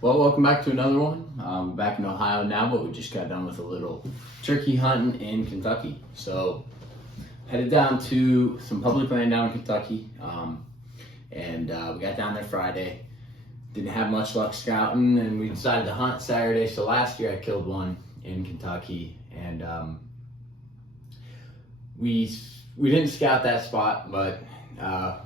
Well, welcome back to another one. Back in Ohio now, but we just got done with a little turkey hunting in Kentucky. So, headed down to some public land down in Kentucky, and we got down there Friday. Didn't have much luck scouting, and we decided to hunt Saturday. So last year I killed one in Kentucky, and we didn't scout that spot, but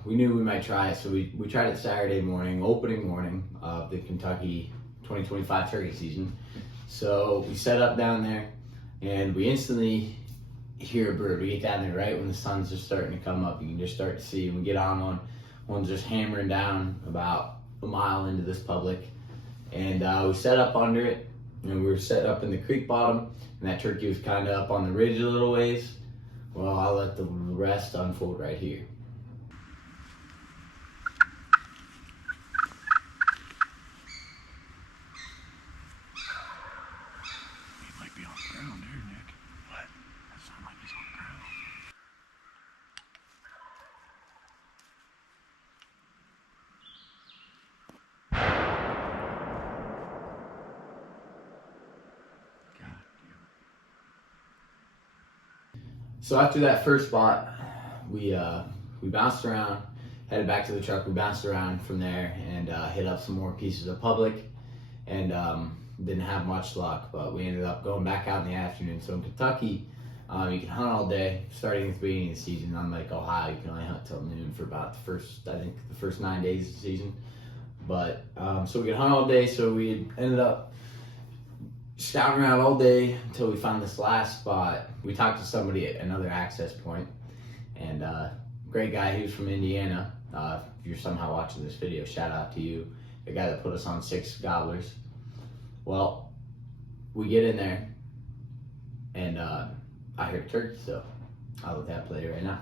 we knew we might try it, so we tried it Saturday morning, opening morning of the Kentucky 2025 turkey season. So we set up down there, and we instantly hear a bird. We get down there right when the sun's just starting to come up. You can just start to see, and we get on one. One's just hammering down about a mile into this public, and we set up under it, and we were set up in the creek bottom, and that turkey was kind of up on the ridge a little ways. Well, I'll let the rest unfold right here. So after that first spot, we bounced around, headed back to the truck. We bounced around from there and hit up some more pieces of public, and didn't have much luck. But we ended up going back out in the afternoon. So in Kentucky, you can hunt all day, starting at the beginning of the season. Unlike Ohio, you can only hunt till noon for about the first 9 days of the season. But so we could hunt all day. So we ended up scouting around all day until we found this last spot. We talked to somebody at another access point, and great guy. He was from Indiana. If you're somehow watching this video, shout out to you, the guy that put us on 6 gobblers. Well, we get in there, and I hear turkey, so I'll let that play right now.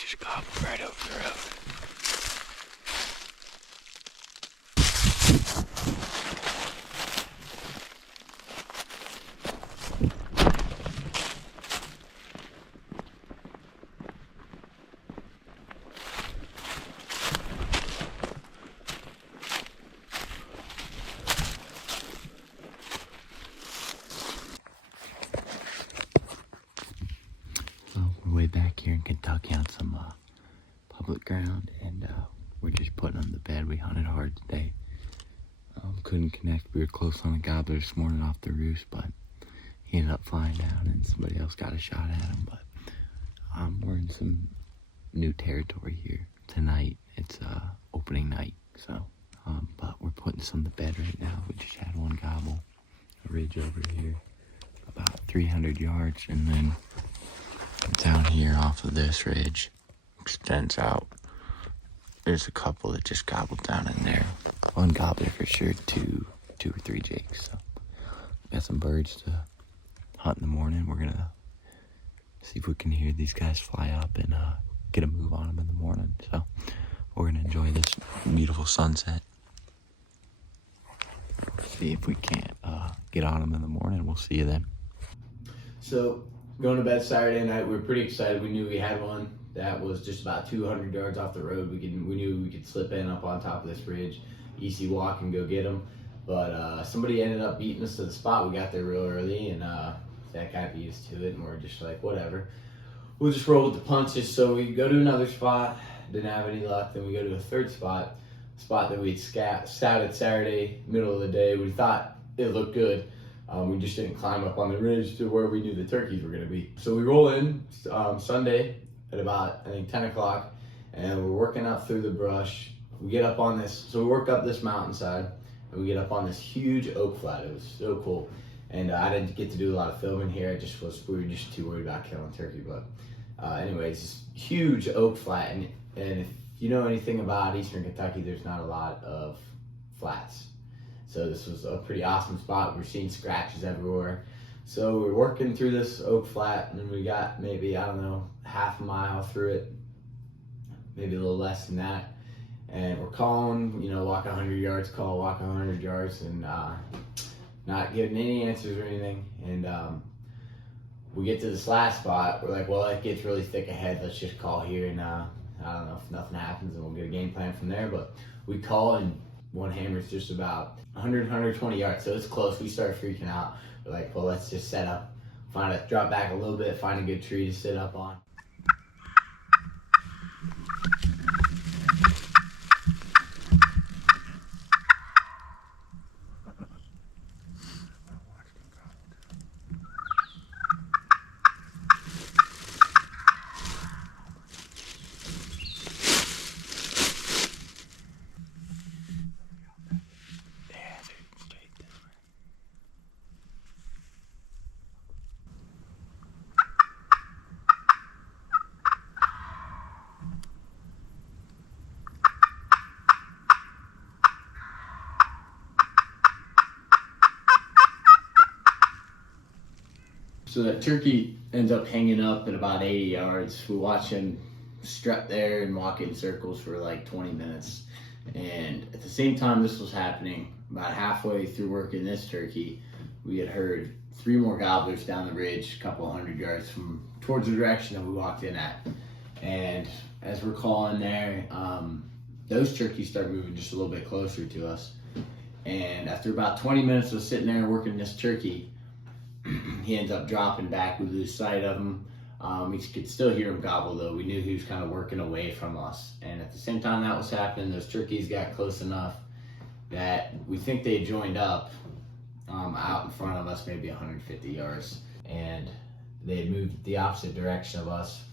Just gobbled right over the road. We're way back here in Kentucky on some public ground, and we're just putting on the bed. We hunted hard today. Couldn't connect. We were close on a gobbler this morning off the roost, but he ended up flying down, and somebody else got a shot at him. But we're in some new territory here tonight. It's opening night, so but we're putting some to bed right now. We just had one gobble, a ridge over here, about 300 yards, and then down here off of this ridge extends out. There's a couple that just gobbled down in there. One gobbler for sure, two or three jakes. So got some birds to hunt in the morning. We're gonna see if we can hear these guys fly up and get a move on them in the morning. So we're gonna enjoy this beautiful sunset. See if we can't get on them in the morning. We'll see you then. So going to bed Saturday night, we were pretty excited. We knew we had one that was just about 200 yards off the road. We knew we could slip in up on top of this ridge, easy walk, and go get them. But somebody ended up beating us to the spot. We got there real early, and that guy beat us to it, and we're just like, whatever. We'll just roll with the punches. So we go to another spot, didn't have any luck. Then we go to a third spot that we'd scouted Saturday, middle of the day. We thought it looked good. We just didn't climb up on the ridge to where we knew the turkeys were going to be. So we roll in Sunday at about, I think, 10 o'clock, and we're working up through the brush. We get up on this, so we work up this mountainside, and we get up on this huge oak flat. It was so cool. And I didn't get to do a lot of filming here. We were just too worried about killing turkey. But anyways, this huge oak flat, and if you know anything about Eastern Kentucky, there's not a lot of flats. So this was a pretty awesome spot. We're seeing scratches everywhere. So we're working through this oak flat, and we got maybe, I don't know, half a mile through it. maybe a little less than that. And we're calling, walk 100 yards, walk 100 yards, and not getting any answers or anything. And we get to this last spot. We're like, well, it gets really thick ahead. Let's just call here, and I don't know if nothing happens, and we'll get a game plan from there. But we call, and one hammer's just about 100, 120 yards, so it's close. We start freaking out. We're like, well, let's just set up, drop back a little bit, find a good tree to sit up on. So that turkey ends up hanging up at about 80 yards. We watch him strut there and walk in circles for like 20 minutes. And at the same time this was happening, about halfway through working this turkey, we had heard 3 more gobblers down the ridge, a couple 100 yards from towards the direction that we walked in at. And as we're calling there, those turkeys started moving just a little bit closer to us. And after about 20 minutes of sitting there working this turkey, he ends up dropping back. We lose sight of him. We could still hear him gobble though. We knew he was kind of working away from us. And at the same time that was happening, those turkeys got close enough that we think they joined up out in front of us, maybe 150 yards. And they had moved the opposite direction of us.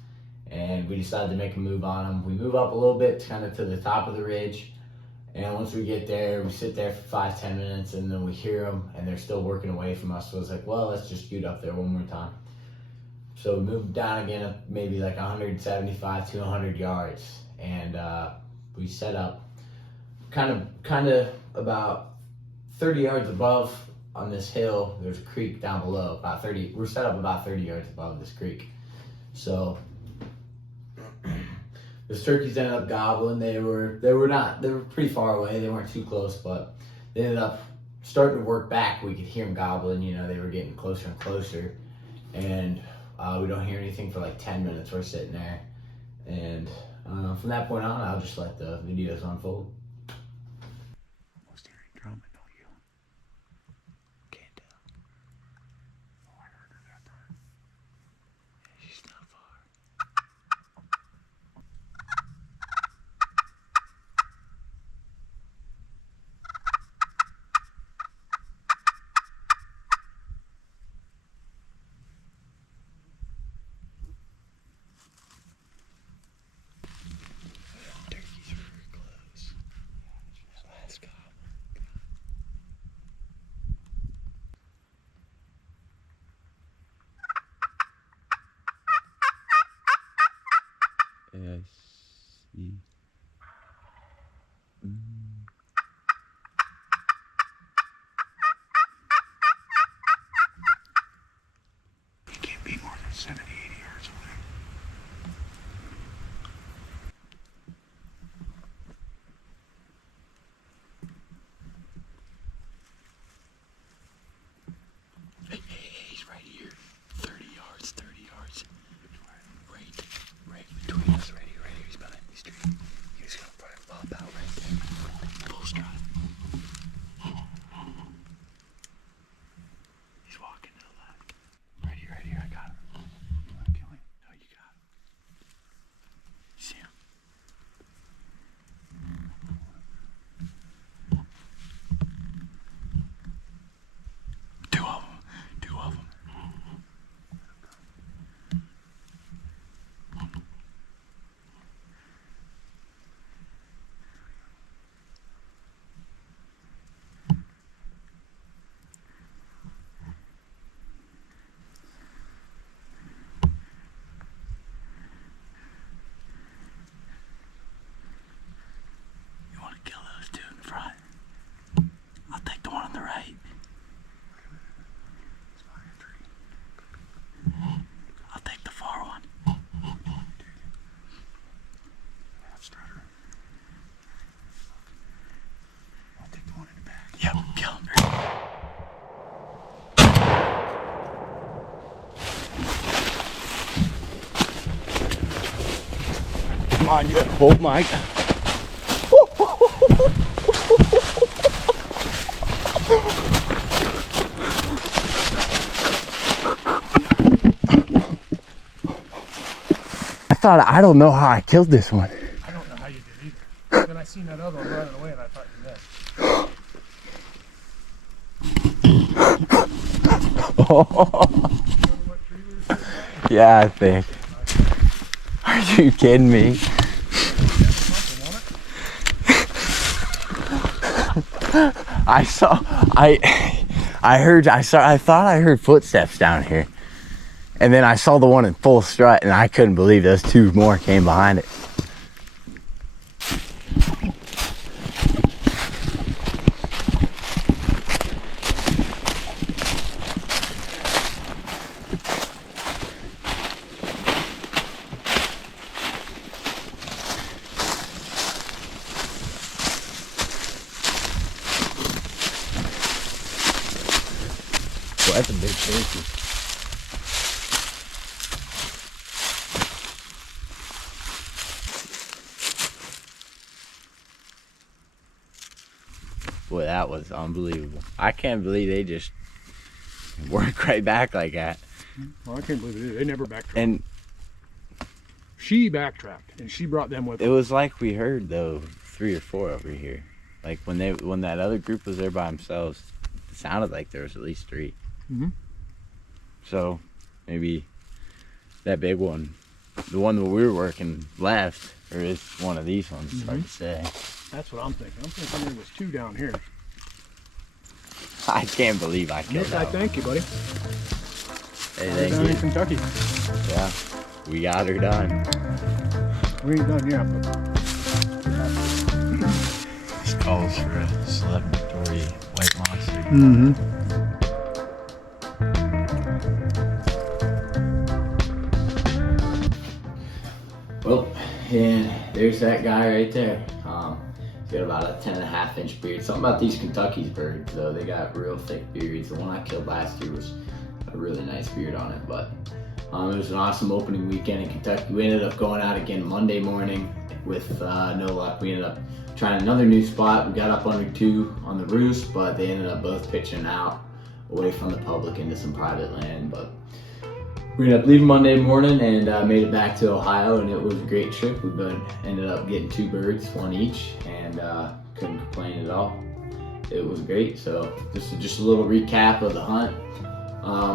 And we decided to make a move on them. We move up a little bit, kind of to the top of the ridge. And once we get there, we sit there for 5-10 minutes, and then we hear them, and they're still working away from us. So it's like, well, let's just scoot up there one more time. So we moved down again, maybe like 175 to 100 yards, and we set up kind of about 30 yards above on this hill. There's a creek down below, about 30. We're set up about 30 yards above this creek. So those turkeys ended up gobbling. They were pretty far away. They weren't too close, but they ended up starting to work back. We could hear them gobbling. They were getting closer and closer, and we don't hear anything for like 10 minutes. We're sitting there, and from that point on, I'll just let the videos unfold. Almost hearing drumming, don't you? Can't tell. Oh, I heard her that time. Yeah, she's not far. Turkeys are very close. That last gobble. I see. You can't be more than 70, 80 yards away. Hey, he's right here. 30 yards, 30 yards. Right between us, right here. He's behind this tree. He's gonna probably pop out right there. Come on, you hold my. I don't know how I killed this one. I don't know how you did either. Then I seen that other one running away and I thought you missed. Yeah, I think. Are you kidding me? I thought I heard footsteps down here. And then I saw the one in full strut and I couldn't believe those two more came behind it. Well, that's a big turkey. Boy, that was unbelievable. I can't believe they just work right back like that. Well, I can't believe it either. They never backtracked. And she backtracked and she brought them with her. it was like we heard though 3 or 4 over here. Like when that other group was there by themselves, it sounded like there was at least 3. Mm-hmm. So maybe that big one, the one that we were working left, or is one of these ones. It's hard to say. That's what I'm thinking. I'm thinking there was 2 down here. I can't believe I killed Nick, that I one. thank you, buddy. Hey, We're thank down in you. Kentucky. Yeah, we got her done. We ain't done yet, but This calls for a celebratory white monster. mm-hmm. Well, and there's that guy right there. He's got about a 10.5-inch beard. Something about these Kentucky's birds, though, they got real thick beards. The one I killed last year was a really nice beard on it, but it was an awesome opening weekend in Kentucky. We ended up going out again Monday morning with no luck. We ended up trying another new spot. We got up under 2 on the roost, but they ended up both pitching out away from the public into some private land. But we ended up leaving Monday morning and made it back to Ohio, and it was a great trip. We ended up getting 2 birds, 1 each, and couldn't complain at all. It was great. So just a little recap of the hunt.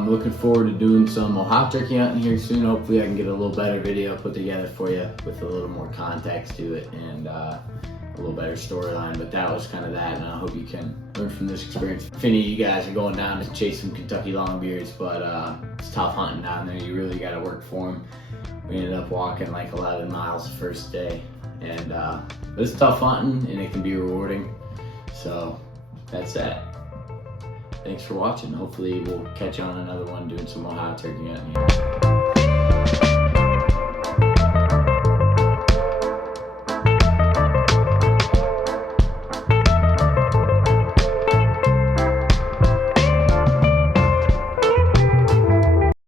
Looking forward to doing some Ohio turkey hunting here soon. Hopefully I can get a little better video put together for you with a little more context to it and a little better storyline. But that was kind of that, and I hope you can learn from this experience. If any of you guys are going down to chase some Kentucky longbeards, but it's tough hunting down there. You really got to work for them. We ended up walking like 11 miles the first day, and it's tough hunting and it can be rewarding. So that's that. Thanks for watching. Hopefully we'll catch you on another one doing some Ohio turkey hunting here.